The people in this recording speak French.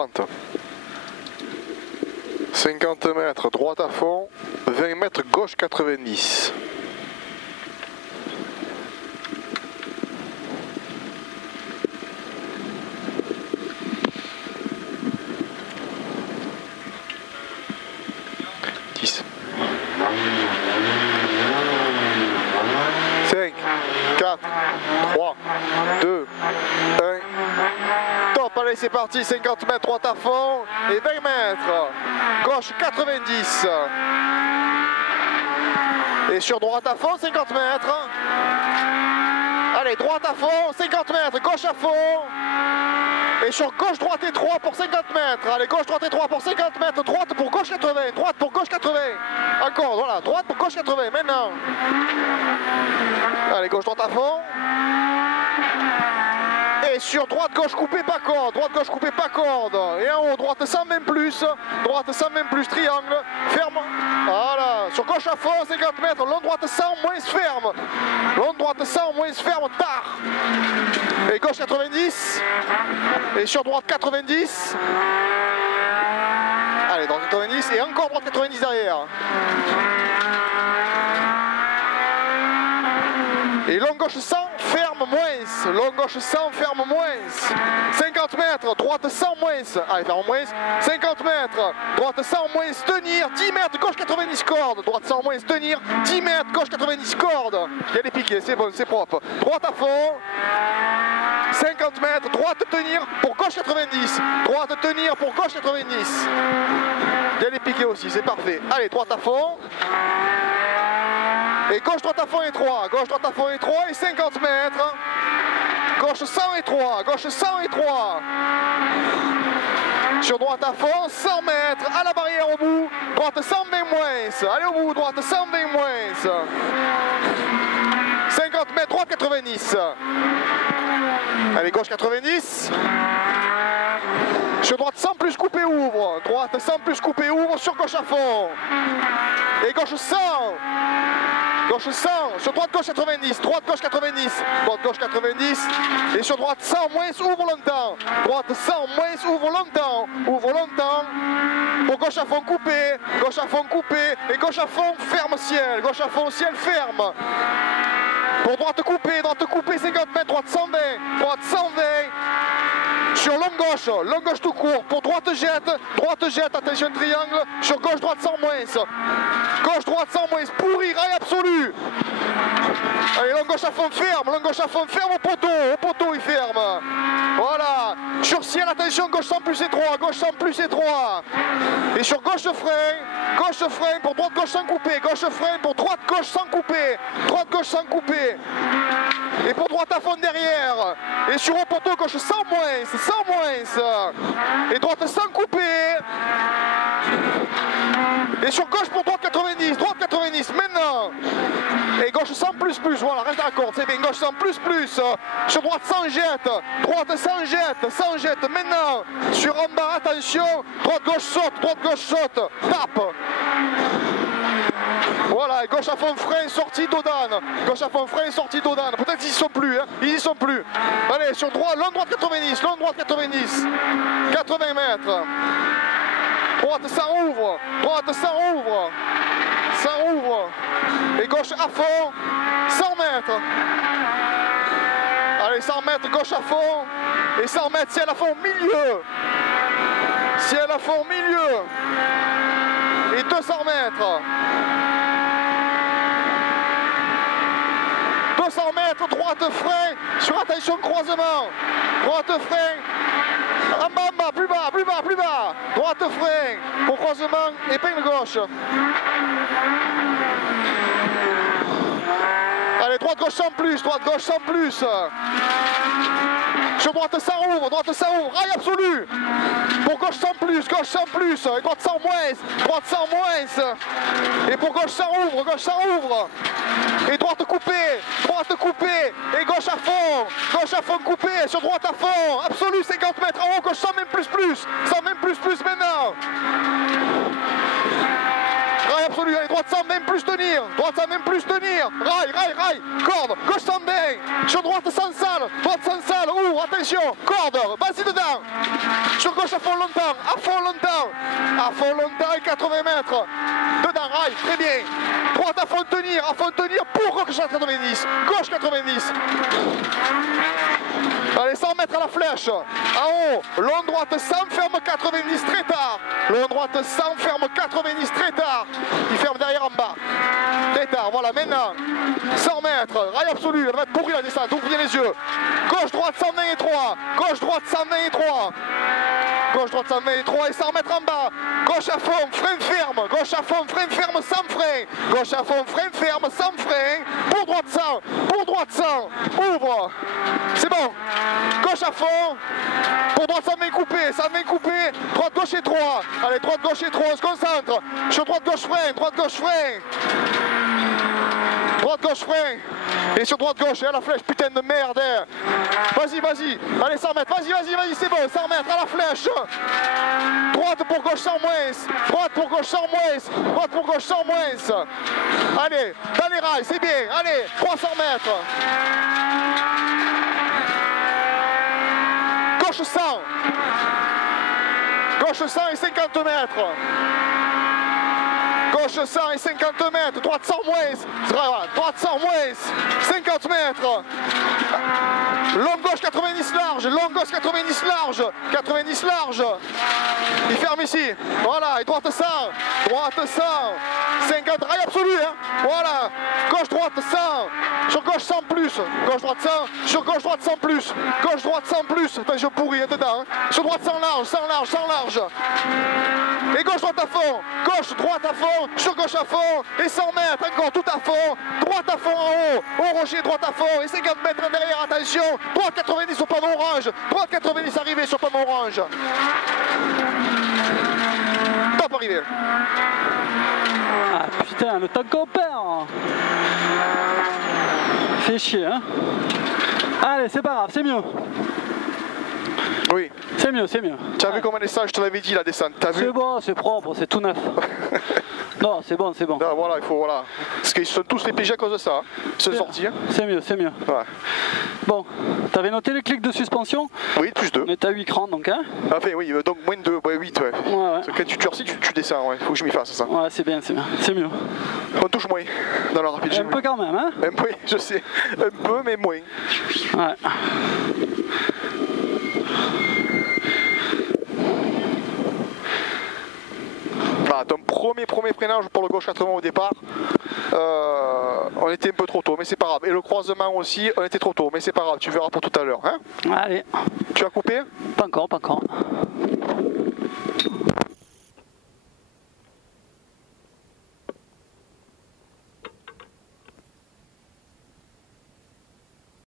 40. 50 mètres, droite à fond. 20 mètres, gauche 90. Allez, c'est parti, 50 mètres, droite à fond, et 20 mètres, gauche 90. Et sur droite à fond, 50 mètres. Allez, droite à fond, 50 mètres, gauche à fond. Et sur gauche, droite et 3 pour 50 mètres. Allez, gauche, droite et 3 pour 50 mètres, droite pour gauche 80, droite pour gauche 80. Encore, voilà, droite pour gauche 80, maintenant. Allez, gauche, droite à fond. Et sur droite, gauche, coupé, pas corde. Droite, gauche, coupé, pas corde. Et en haut, droite 120 plus. Droite 120 plus, triangle. Ferme. Voilà. Sur gauche à fond, 50 mètres. Long droite 100, moins ferme. Long droite 100, moins ferme. Tard. Et gauche 90. Et sur droite 90. Allez, droite 90. Et encore droite 90 derrière. Et long gauche 100, ferme moins. Long gauche 100, ferme moins. 50 mètres, droite 100 moins. Allez, ferme moins. 50 mètres, droite 100 moins, tenir. 10 mètres, gauche 90 cordes. Droite 100 moins, tenir. 10 mètres, gauche 90 cordes. Il y a les piquets, c'est bon, c'est propre. Droite à fond. 50 mètres, droite tenir pour gauche 90. Droite tenir pour gauche 90. Il y a les piquets aussi, c'est parfait. Allez, droite à fond. Et gauche, droite à fond et 3. Gauche, droite à fond et 3 et 50 mètres. Gauche 100 et 3. Gauche 100 et 3. Sur droite à fond, 100 mètres. À la barrière au bout. Droite 120 moins. Allez au bout, droite 120 moins. 50 mètres, droite 90. Allez, gauche 90. Sur droite 100 plus coupé ouvre. Droite 100 plus coupé ouvre sur gauche à fond. Et gauche 100. Gauche 100, sur droite gauche 90, droite gauche 90, droite gauche 90, et sur droite 100 moins, ouvre longtemps, droite 100 moins, ouvre longtemps, pour gauche à fond coupé, et gauche à fond ferme ciel, gauche à fond ciel ferme, pour droite coupé 50 mètres, droite 120, sur long gauche tout court, pour droite jette, attention triangle, sur gauche droite 100 moins, gauche droite 100 moins, pourri, rail absolu. Allez, long gauche à fond ferme, au poteau il ferme. Voilà, sur ciel, attention, gauche 100 plus étroit, et sur gauche frein, pour droite gauche sans couper, gauche frein, pour droite gauche sans couper, et pour droite à fond derrière, et sur au poteau gauche 100 moins, et droite sans couper, et sur gauche pour droite 90, maintenant, et gauche 100 plus, voilà, reste à la corde, c'est bien, gauche 100 plus, sur droite 100 jette, droite 100 jette, maintenant, sur en bas, attention, droite gauche saute, tape. Voilà, gauche à fond frein, sortie d'Odane. Peut-être qu'ils y sont plus, Allez, sur droite, long droite 90, 80 mètres. Droite, ça ouvre. Et gauche à fond, 100 mètres. Allez, 100 mètres, gauche à fond. Et 100 mètres, ciel à fond, milieu. Et 200 mètres. 200 mètres, droite frein, sur attention croisement. Droite frein, en bas, plus bas. Droite frein, pour croisement, épingle gauche. Allez, droite gauche sans plus. Sur droite ça ouvre, rail absolu. Pour gauche sans plus, et droite sans moins. Et pour gauche ça ouvre. Et droite coupée, et gauche à fond coupé, sur droite à fond, absolu 50 mètres en haut, gauche 100 même plus, maintenant. Rail absolu, allez, droite sans même plus tenir, droite sans même plus tenir, rail, corde, gauche sans bain, sur droite sans salle, ouvre, attention, corde, vas-y dedans, sur gauche à fond longtemps, et 80 mètres, dedans, rail, très bien, droite à fond tenir, pour gauche à 90, gauche 90, allez, 100 mètres à la flèche, en haut, long droite sans ferme 90 très tard, long droite sans ferme 90 très tard, il ferme derrière en bas, très tard, voilà, maintenant, 100 mètres, rail absolu, elle va être pourrie la descente, ouvre bien les yeux, gauche droite 120 et 3, gauche droite 120 et 3, gauche droite 120 et 3 et 100 mètres en bas, gauche à fond, frein ferme, gauche à fond, frein ferme sans frein, gauche à fond, frein ferme sans frein, pour droite 100, ouvre, c'est bon, gauche à fond, pour droite 120 coupé, droite gauche et 3, allez, droite gauche et 3, on se concentre, sur droite gauche frein, droite gauche frein, et sur droite gauche, et à la flèche, putain de merde, hein. Vas-y, allez 100 mètres, vas-y, c'est bon, 100 mètres à la flèche, droite pour gauche sans moins, droite pour gauche sans moins, allez, dans les rails, c'est bien, allez, 300 mètres, gauche 100 et 50 mètres, gauche 100 et 50 mètres, droite 100 moins, 50 mètres, long gauche 90 large, il ferme ici, voilà, et droite 100, 50, rail absolu, hein, voilà, gauche droite 100, sur gauche 100 plus, gauche droite 100, sur gauche droite 100 plus, gauche droite 100 plus, attention pourri, dedans, hein. Sur droite 100 large, et gauche droite à fond, gauche droite à fond, sur gauche à fond, et 100 mètres, encore tout à fond, droite à fond en haut, au rocher droite à fond, et 50 mètres derrière, attention, droite 90 sur panneau orange, droite 90 arrivé sur panneau orange. Top arrivé. Ah putain, le temps qu'on perd. Fait chier, hein. Allez, c'est pas grave, c'est mieux. Oui. C'est mieux. Tu as vu comment descend, je te l'avais dit la descente, t'as vu? C'est bon, c'est propre, c'est tout neuf. Non, c'est bon. Non, voilà, il faut, voilà. Parce qu'ils sont tous les PG à cause de ça, hein. Ils sont sortis. Hein. C'est mieux. Ouais. Bon, t'avais noté le clic de suspension? Oui, plus 2. On est à 8 crans donc, hein? Enfin, oui, donc moins de 2, ouais, 8, ouais. Ouais. Quand tu durcis, tu descends, ouais. Faut que je m'y fasse, ça. Ouais, c'est bien, c'est mieux. On touche moins dans la rapide. Un peu quand même, hein? Oui, je sais. Un peu, mais moins. Ouais. Voilà, ton premier freinage pour le gauche 80 au départ, on était un peu trop tôt, mais c'est pas grave. Et le croisement aussi, on était trop tôt, mais c'est pas grave, tu verras pour tout à l'heure. Hein. Allez. Tu as coupé? Pas encore.